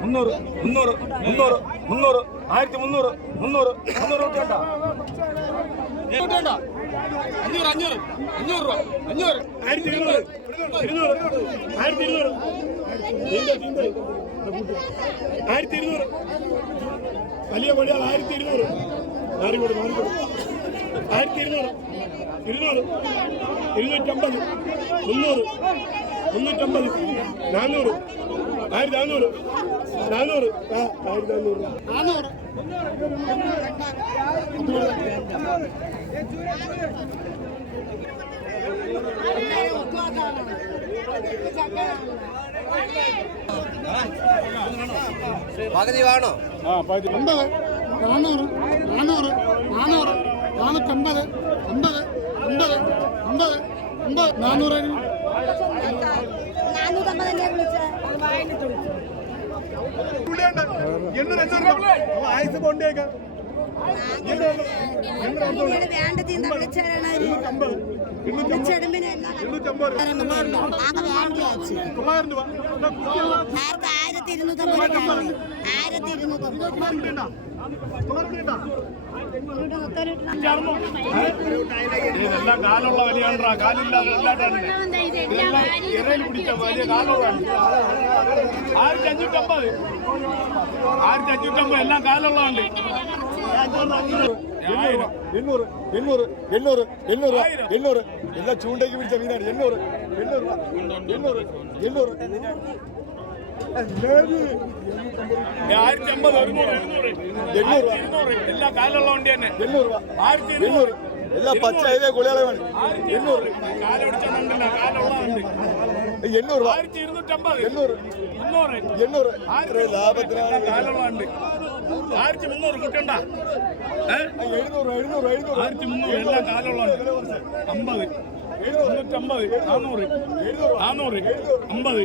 മുന്നൂറ് മുന്നൂറ് മുന്നൂറ് മുന്നൂറ് ആയിരത്തി മുന്നൂറ് മുന്നൂറ് മുന്നൂറ് രൂപ വേണ്ട വേണ്ട അഞ്ഞൂറ് അഞ്ഞൂറ് അഞ്ഞൂറ് രൂപ അഞ്ഞൂറ് ആയിരത്തി ഇരുന്നൂറ് ഇരുന്നൂറ് ആയിരത്തി ഇരുന്നൂറ്. ആയിരത്തി ഇരുന്നൂറ് വലിയ പടിയാൾ ആയിരത്തി ഇരുന്നൂറ് മാറിക്കോട് മാറിക്കോട് ആയിരത്തി ഇരുന്നൂറ് ഇരുന്നൂറ് ഇരുന്നൂറ്റമ്പത് മുന്നൂറ് മുന്നൂറ്റമ്പത് നാനൂറ് ആയിരത്തി നാനൂറ് നാനൂറ് ആ ആയിരത്തി നാനൂറ് നാനൂറ് പകുതി വേണോ? ആ പകുതി. അമ്പത് നാനൂറ് നാനൂറ് നാനൂറ്. നാനൂറ്റമ്പത് അമ്പത് അമ്പത് അമ്പത് അമ്പത് നാനൂറ് ആയിസ് കൊണ്ടേക്കാം ആയിരത്തി ഇരുന്നൂറ്റമ്പത് ആയിരത്തി ഇരുന്നൂറ്റമ്പത്. ഇതെല്ലാം കാലുള്ള വലിയാണ്ടാ കാലില്ലാതെ ഇതെല്ലാം ഇറയിൽ പിടിച്ച വലിയ കാലുള്ളതാണ് ആയിരത്തി അഞ്ഞൂറ്റമ്പത് ആയിരത്തി അഞ്ഞൂറ്റമ്പത് എല്ലാം കാലുള്ളതുണ്ട് എണ്ണൂറ് എണ്ണൂറ് എണ്ണൂറ് എണ്ണൂറ് എണ്ണൂറ് എല്ലാം ചൂണ്ടയ്ക്ക് പിടിച്ച മീനാണ് എണ്ണൂറ് എണ്ണൂറ്. എണ്ണൂറ് എണ്ണൂറ് ആയിരത്തി അമ്പത് ഒരുന്നൂറ് ഒരുന്നൂറ് എണ്ണൂറ് രൂപ. ഇരുന്നൂറ് എല്ലാം കാലുള്ള വണ്ടി തന്നെ എണ്ണൂറ് രൂപ. ആയിരത്തി എണ്ണൂറ് എല്ലാം പച്ച ഇതേ കുളിയാളമാണ് എണ്ണൂറ് കാല പിടിച്ചതുണ്ടല്ല കാലുള്ളതുണ്ട് എണ്ണൂറ് രൂപ. ആയിരത്തി ഇരുന്നൂറ്റമ്പത് എണ്ണൂറ് മുന്നൂറ് എണ്ണൂറ് ഇത്ര ലാഭത്തിനാണ് കാലുള്ളതുണ്ട് ആയിരത്തി മുന്നൂറ് കിട്ടണ്ട. ആയിരത്തി മുന്നൂറ് എല്ലാം കാലുള്ളതുണ്ട് അമ്പത്. മുന്നൂറ്റമ്പത്. നാനൂറ് നാനൂറ് അമ്പത്.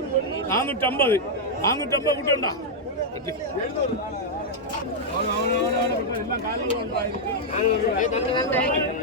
നാനൂറ്റമ്പത് നാനൂറ്റമ്പത് കുട്ടിയുണ്ട എല്ലാം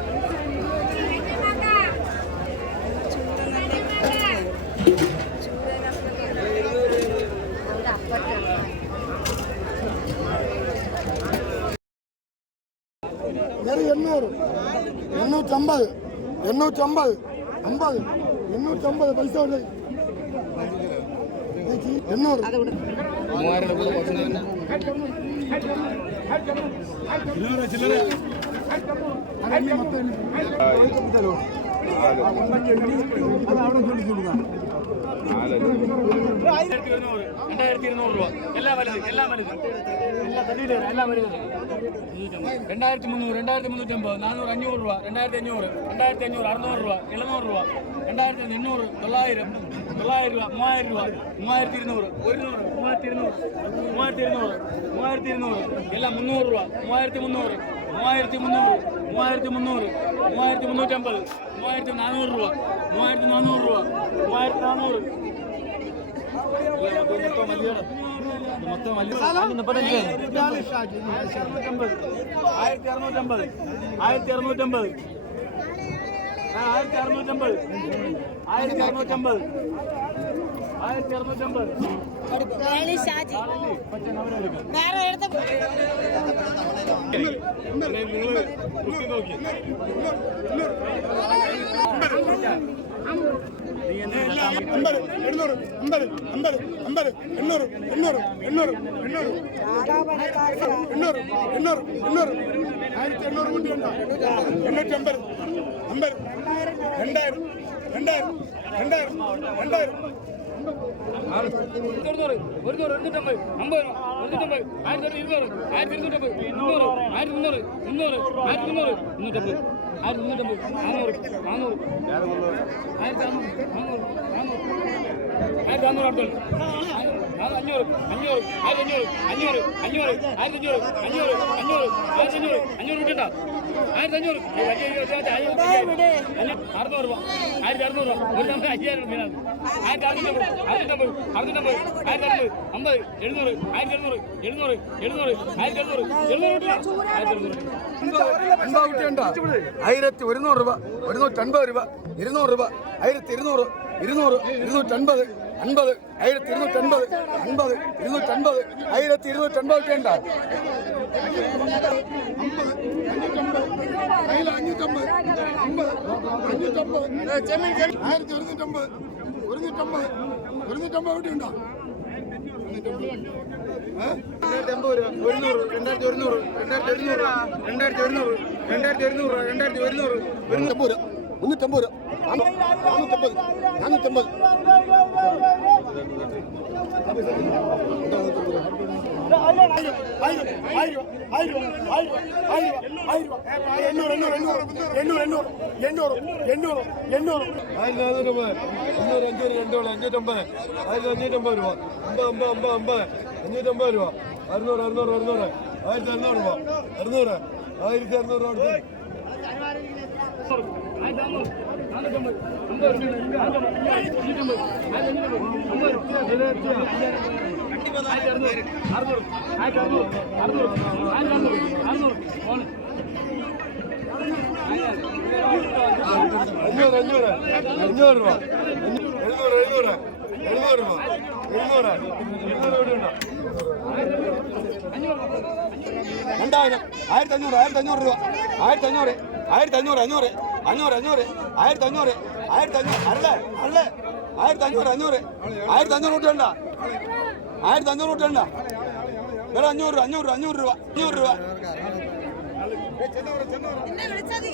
കാലുള്ളതുണ്ട് വെറും എണ്ണൂറ്. എണ്ണൂറ്റമ്പത്. എണ്ണൂറ്റമ്പത്. അമ്പത്. എണ്ണൂറ്റമ്പത്. പൈസ ഉണ്ട് എണ്ണൂറ്. അതെണ്ണി മൊത്തം എണ്ണി. ആയിരത്തി ഇരുന്നൂറ് രണ്ടായിരത്തി ഇരുന്നൂറ് രൂപ രണ്ടായിരത്തി മുന്നൂറ് രണ്ടായിരത്തി മുന്നൂറ്റമ്പത് നാനൂറ് അഞ്ഞൂറ് രൂപ. രണ്ടായിരത്തി അഞ്ഞൂറ് രണ്ടായിരത്തി അഞ്ഞൂറ് അറുന്നൂറ് രൂപ എഴുന്നൂറ് രൂപ. രണ്ടായിരത്തി എണ്ണൂറ് തൊള്ളായിരം തൊള്ളായിരം രൂപ മൂവായിരം രൂപ മൂവായിരത്തി ഇരുന്നൂറ് ഒരുന്നൂറ് മൂവായിരത്തി ഇരുന്നൂറ് മൂവായിരത്തി ഇരുന്നൂറ് മൂവായിരത്തി ഇരുന്നൂറ് എല്ലാം മുന്നൂറ് രൂപ. മൂവായിരത്തി മുന്നൂറ് മൂവായിരത്തി മുന്നൂറ് മൂവായിരത്തി മുന്നൂറ് മൂവായിരത്തി മുന്നൂറ്റമ്പത് മൂവായിരത്തി നാനൂറ് രൂപ മൂവായിരത്തി നാനൂറ് രൂപ മൂവായിരത്തി നാനൂറ് മൊത്തം ആയിരത്തി അറുന്നൂറ്റമ്പത് ആയിരത്തി അറുന്നൂറ്റമ്പത് ആയിരത്തി അറുന്നൂറ്റമ്പത് ആയിരത്തി അറുന്നൂറ്റമ്പത് ആയിരത്തി അറുന്നൂറ്റമ്പത് ഷാജി വേറെ എടുത്ത നിങ്ങൾ കുത്തി നോക്കി അമ്പത് എണ്ണൂറ് അമ്പത് അമ്പത് അമ്പത് എണ്ണൂറ് എണ്ണൂറ് എണ്ണൂറ് എണ്ണൂറ് എണ്ണൂറ് എണ്ണൂറ് എണ്ണൂറ് ആയിരത്തി എണ്ണൂറ് കുട്ടിയുണ്ടോ എണ്ണൂറ്റി അമ്പത് അമ്പത് രണ്ടായിരം രണ്ടായിരം ഒരുന്നൂറ് ഒരുന്നൂറ് ഒരുന്നൂറ്റമ്പത് അമ്പത് ഒരുന്നൂറ്റമ്പത് ആയിരത്തി ഇരുന്നൂറ് ആയിരത്തി ഇരുന്നൂറ്റമ്പത് മുന്നൂറ് ആയിരത്തി മുന്നൂറ് മുന്നൂറ് ആയിരത്തി മുന്നൂറ് മുന്നൂറ്റമ്പത് ആയിരത്തി മുന്നൂറ്റമ്പത് നാനൂറ് നാനൂറ് ആയിരത്തി അറുന്നൂറ് നാനൂറ് നാനൂറ് ആയിരത്തി അറുന്നൂറ് അടുത്തുള്ളൂ അഞ്ഞൂറ് അഞ്ഞൂറ് ആയിരത്തി അഞ്ഞൂറ് അഞ്ഞൂറ് അഞ്ഞൂറ് ആയിരത്തി അഞ്ഞൂറ് അഞ്ഞൂറ് അഞ്ഞൂറ് ആയിരത്തി അഞ്ഞൂറ് അഞ്ഞൂറ് കിട്ടണ്ട ആയിരത്തി അഞ്ഞൂറ് ആയിരത്തി അറുന്നൂറ് രൂപ. ആയിരത്തി അറുന്നൂറ് രൂപ. ഒരു നമ്മൾ അയ്യായിരം രൂപ ആയിരത്തി അറുന്നൂറ് അറുന്നൂറ്റമ്പത് അറുന്നൂറ്റമ്പത് ആയിരത്തി അറുന്നൂറ് അമ്പത് എഴുന്നൂറ് ആയിരത്തി എഴുന്നൂറ് എഴുന്നൂറ് എഴുന്നൂറ് ആയിരത്തി എഴുന്നൂറ് എഴുന്നൂറ് കിട്ടില്ല ആയിരത്തി എഴുന്നൂറ് ആയിരത്തി ഒരുന്നൂറ് രൂപ ഒരുന്നൂറ്റൻപത് രൂപ ഇരുന്നൂറ് രൂപ ആയിരത്തി ഇരുന്നൂറ് ഇരുന്നൂറ് ഇരുന്നൂറ്റൻപത് അൻപത് ആയിരത്തി ഇരുന്നൂറ്റൻപത് അൻപത് ഇരുന്നൂറ്റൻപത് ആയിരത്തി ഇരുന്നൂറ്റൻപത് കുട്ടിയുണ്ട അഞ്ഞൂറ്റമ്പത് അമ്പത് അഞ്ഞൂറ്റമ്പത് ആയിരത്തി ഒരുന്നൂറ്റമ്പത് ഒരുന്നൂറ്റമ്പത് ഒരുന്നൂറ്റമ്പത് എവിടെ ഉണ്ടോ രണ്ടായിരത്തി ഒരുന്നൂറ് രണ്ടായിരത്തി ഒരുന്നൂറ് രണ്ടായിരത്തി ഒരുന്നൂറ് രണ്ടായിരത്തി ഒരുന്നൂറ് രണ്ടായിരത്തി ഒരുന്നൂറ് ഒരുന്നൂറ് മുന്നൂറ്റമ്പത്. രൂപ നാനൂറ്റമ്പത്. നാനൂറ്റമ്പത്. ആയിരത്തി രണ്ടോളം അഞ്ഞൂറ്റമ്പത് ആയിരത്തി രൂപ അമ്പത് അമ്പത് അമ്പത് അമ്പത് അഞ്ഞൂറ്റമ്പത് രൂപ അറുന്നൂറ് അറുന്നൂറ് അറുന്നൂറ് ആയിരത്തി അറുന്നൂറ് രൂപ അറുന്നൂറ് ആയിരത്തി അറുന്നൂറ് രൂപ അഞ്ഞൂറ് അഞ്ഞൂറ് അഞ്ഞൂറ് രൂപ എഴുന്നൂറ് എഴുന്നൂറ് എഴുന്നൂറ് രൂപ എഴുന്നൂറ് എഴുന്നൂറ് ഇവിടെ ഉണ്ടോ രണ്ടായിരം ആയിരത്തി അഞ്ഞൂറ് ആയിരത്തി അഞ്ഞൂറ് രൂപ. ആയിരത്തി അഞ്ഞൂറ് ആയിരത്തി അഞ്ഞൂറ് അഞ്ഞൂറ് അഞ്ഞൂറ് അഞ്ഞൂറ് ആയിരത്തി അഞ്ഞൂറ് ആയിരത്തി അഞ്ഞൂറ് അല്ലേ അല്ലേ ആയിരത്തി അഞ്ഞൂറ് അഞ്ഞൂറ് ആയിരത്തി അഞ്ഞൂറ് കൂട്ടി വേണ്ട. ആയിരത്തി അഞ്ഞൂറ് കൂട്ടി വേണ്ട. വേറെ അഞ്ഞൂറ് രൂപ അഞ്ഞൂറ് അഞ്ഞൂറ് രൂപ അഞ്ഞൂറ് രൂപ. എന്നെ വിളിച്ചത്